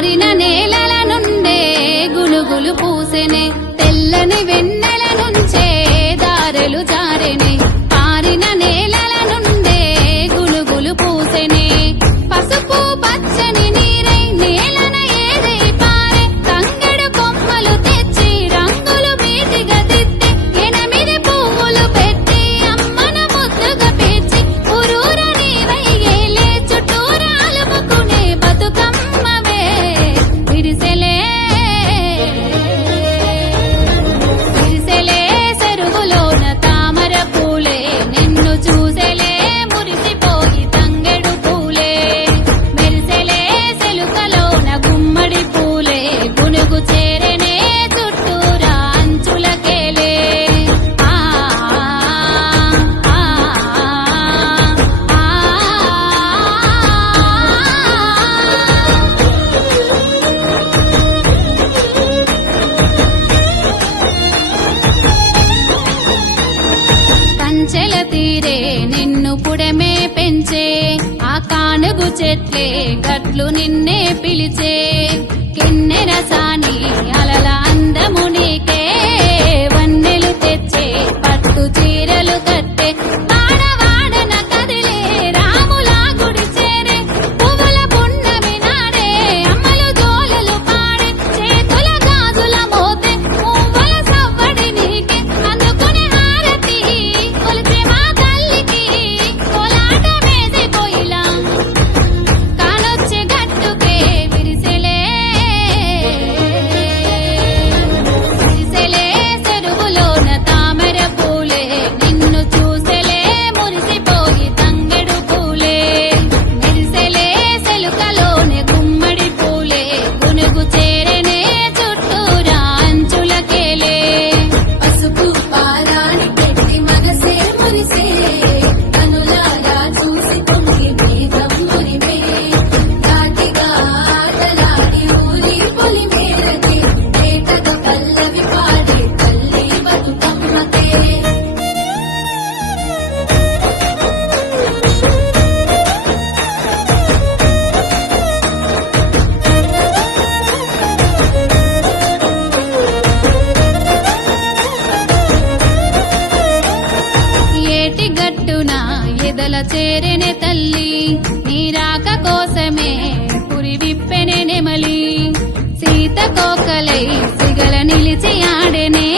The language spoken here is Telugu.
మారిన నేలల నుండే గులుగులు పూసెనే. చెంచెల తీరే నిన్ను పుడమే పెంచే ఆ కానుగు చెట్లే గట్లు నిన్నే పిలిచే. కిన్నెరసాని అల చేరేనే తల్లి నీ రాక కోసమే పురి విప్పెనే నెమలి. సీత కోకలై సిగల నిలిచి ఆడెనే